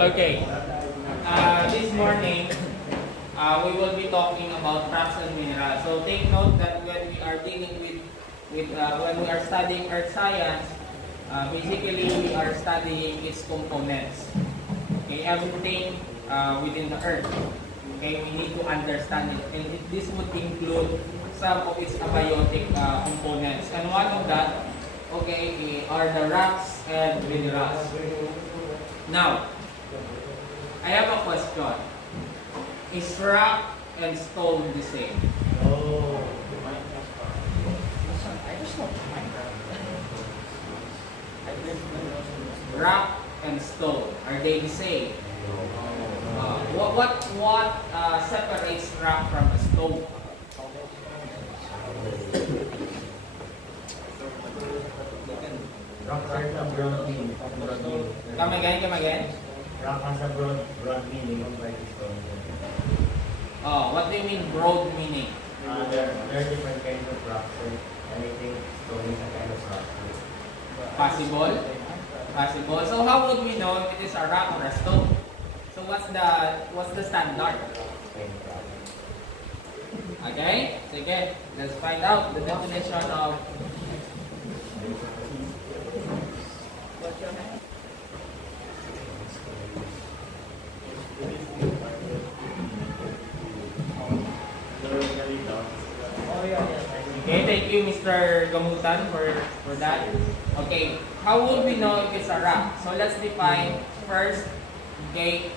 Okay. This morning, we will be talking about rocks and minerals. So take note that when we are dealing when we are studying earth science, basically we are studying its components. Okay, everything within the earth. Okay, we need to understand it, and this would include some of its abiotic components. And one of that, okay, are the rocks and minerals. Now, I have a question. Is rock and stone the same? Oh. Rock and stone, are they the same? What separates rock from a stone? Rock has a broad meaning. Come again? Rock has a broad meaning compared to stone. What do you mean broad meaning? There are different kinds of rocks, and I think stone is a kind of rock. Possible. So how would we know if it is a rock or a stone? So what's the standard? Okay? Sige, let's find out the definition of. What's your name? Okay, thank you, Mr. Gamutan, for that. Okay, how would we know if it's a rock? So let's define first, okay,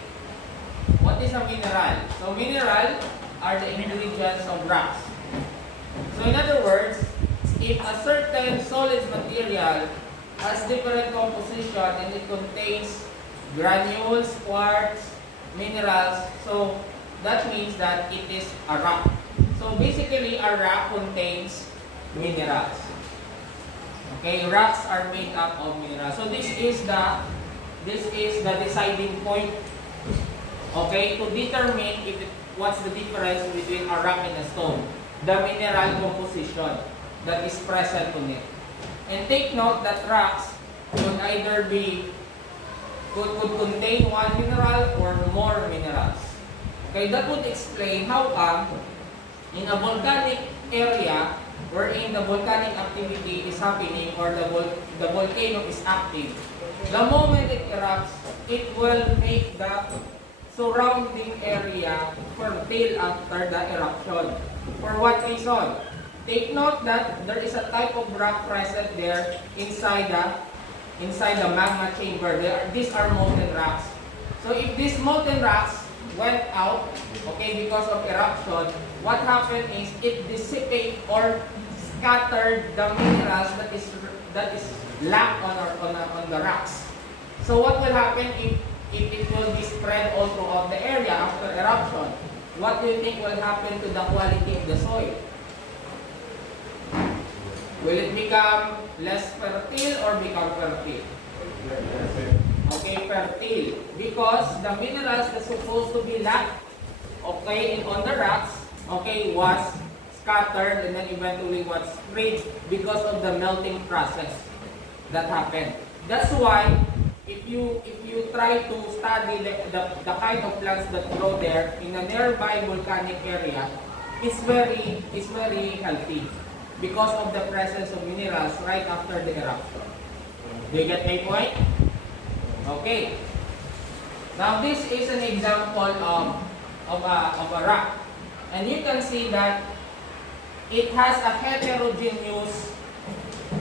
what is a mineral? So mineral are the ingredients of rocks. So in other words, if a certain solid material has different composition and it contains granules, quartz, minerals, so that means that it is a rock. So basically, a rock contains minerals. Okay, rocks are made up of minerals. So this is the deciding point. Okay, to determine what's the difference between a rock and a stone, the mineral composition that is present on it. And take note that rocks could either could contain one mineral or more minerals. Okay, that would explain how come in a volcanic area wherein the volcanic activity is happening or the volcano is active, the moment it erupts, it will make the surrounding area fertile after the eruption. For what reason? Take note that there is a type of rock present there inside the magma chamber. These are molten rocks. So if these molten rocks went out, okay, because of eruption, what happened is it dissipated or scattered the minerals that is lack on the rocks. So what will happen if it will be spread all throughout the area after eruption? What do you think will happen to the quality of the soil? Will it become less fertile or become fertile? Okay, fertile. Because the minerals that's supposed to be lacked, okay, on the rocks, okay, was scattered and then eventually was spread because of the melting process that happened. That's why if you try to study the kind of plants that grow there in a nearby volcanic area, it's very healthy because of the presence of minerals right after the eruption. Do you get my point? Okay. Now this is an example of a rock, and you can see that it has a heterogeneous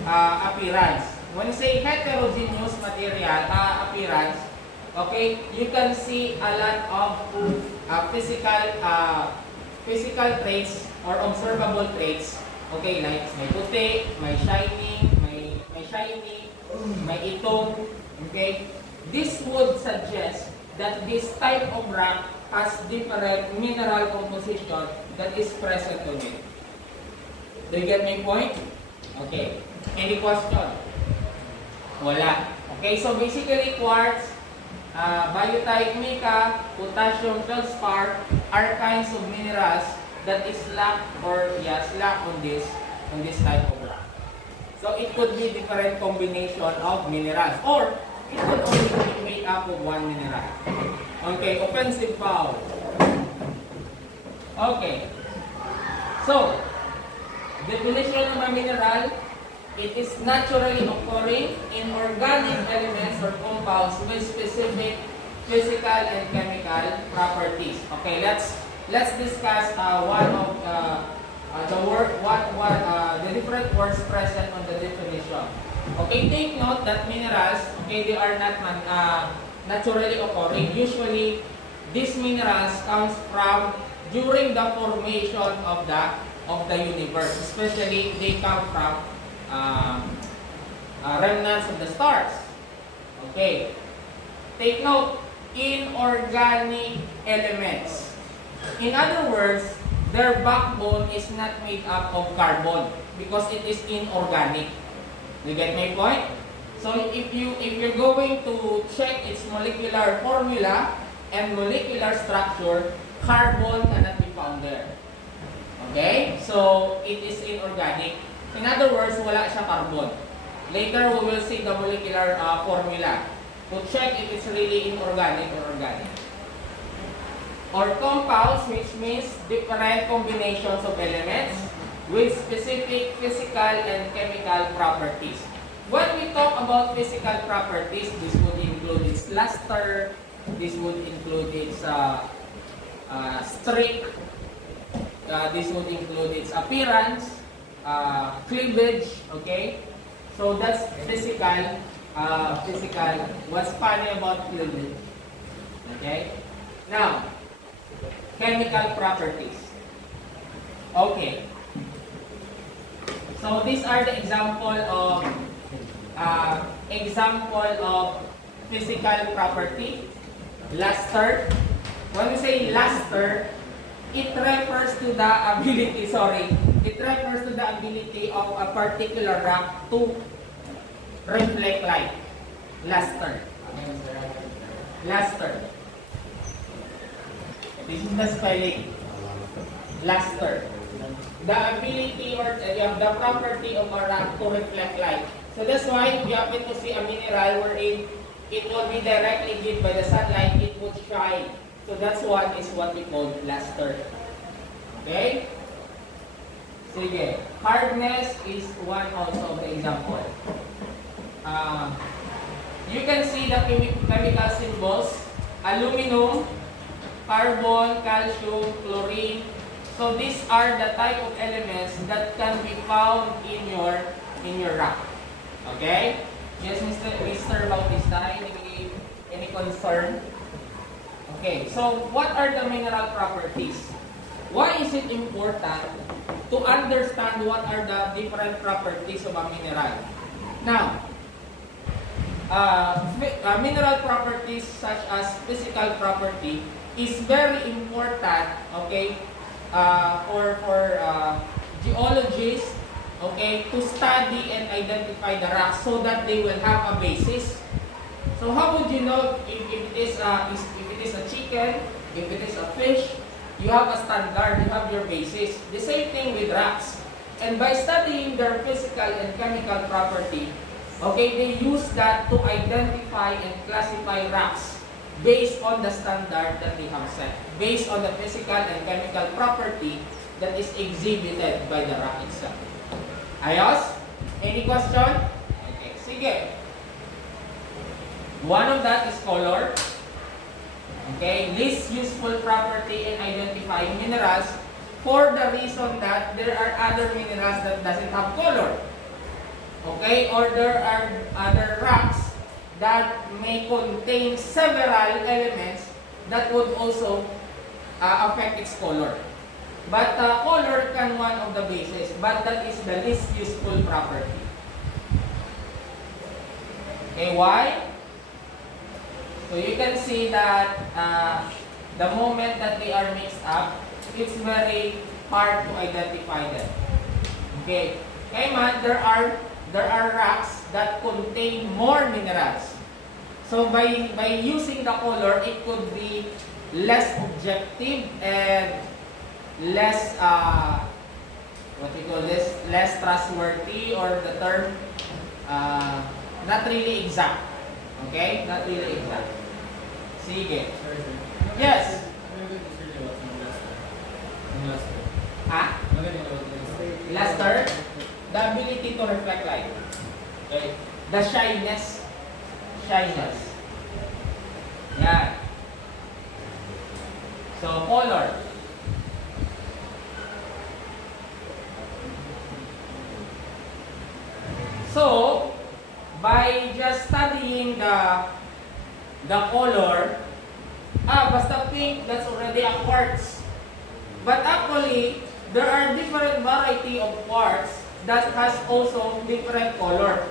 appearance. When you say heterogeneous material appearance, okay, you can see a lot of physical traits or observable traits. Okay, like may puti, may shiny, may itong. Okay, this would suggest that this type of rock has different mineral composition that is present on it. Do you get my point? Okay. Any question? Wala. Okay, so basically quartz, biotite mica, potassium feldspar are kinds of minerals that is lack on this type of rock. So it could be different combination of minerals, or it could only be made made up of one mineral. Okay, offensive foul. Okay. So, definition of a mineral, it is naturally occurring in organic elements or compounds with specific physical and chemical properties. Okay, let's discuss one of the different words present on the definition. Okay, take note that minerals, okay, they are not naturally occurring. Usually, these minerals comes from during the formation of the universe. Especially, they come from remnants of the stars. Okay. Take note, inorganic elements. In other words, their backbone is not made up of carbon because it is inorganic. You get my point? So if you're going to check its molecular formula and molecular structure, carbon cannot be found there. Okay? So it is inorganic. In other words, wala siya carbon. Later we will see the molecular formula to check if it's really inorganic or organic. Or compounds, which means different combinations of elements with specific physical and chemical properties. When we talk about physical properties, this would include its luster, this would include its streak, this would include its appearance, cleavage, okay? So that's physical. What's funny about cleavage? Okay? Now, chemical properties. Okay. So these are the example of physical property. Luster. When we say luster, it refers to the ability, it refers to the ability of a particular rock to reflect light. Luster. Luster. This is the spelling. Luster. The ability or the property of a rock to reflect light. So that's why you happen to see a mineral wherein it will be directly hit by the sunlight, it would shine. So that's what we call luster. Okay? Sige. Hardness is one also of the example. You can see the chemical symbols. Aluminum, carbon, calcium, chlorine. So these are the type of elements that can be found in your rock. Okay? Yes, Mr. Bautista, any concern? Okay, so what are the mineral properties? Why is it important to understand what are the different properties of a mineral? Now, mineral properties such as physical property is very important, okay, for geologists, okay, to study and identify the rocks so that they will have a basis. So how would you know if it is a chicken, if it is a fish? You have a standard, you have your basis. The same thing with rocks. And by studying their physical and chemical property, okay, they use that to identify and classify rocks based on the standard that they have set, based on the physical and chemical property that is exhibited by the rock itself. Ayos? Any question? Okay, sige. One of that is color. Okay, least useful property in identifying minerals for the reason that there are other minerals that doesn't have color. Okay, or there are other rocks that may contain several elements that would also affect its color. But color can one of the basis, but that is the least useful property. Okay, why? So you can see that the moment that they are mixed up, it's very hard to identify them. Okay, man, there are rocks that contain more minerals. So by using the color, it could be less objective and less less trustworthy, or the term not really exact. Okay? Not really exact. Sige. Sorry, sir. Yes. Maganda yung sir, what's yung luster? Yung luster. Ha? Maganda yung luster. Luster, the ability to reflect light. Okay? The shyness. Shyness. Yan. So, color. So, by just studying the color, basta pink, that's already a quartz. But actually, there are different variety of quartz that has also different color.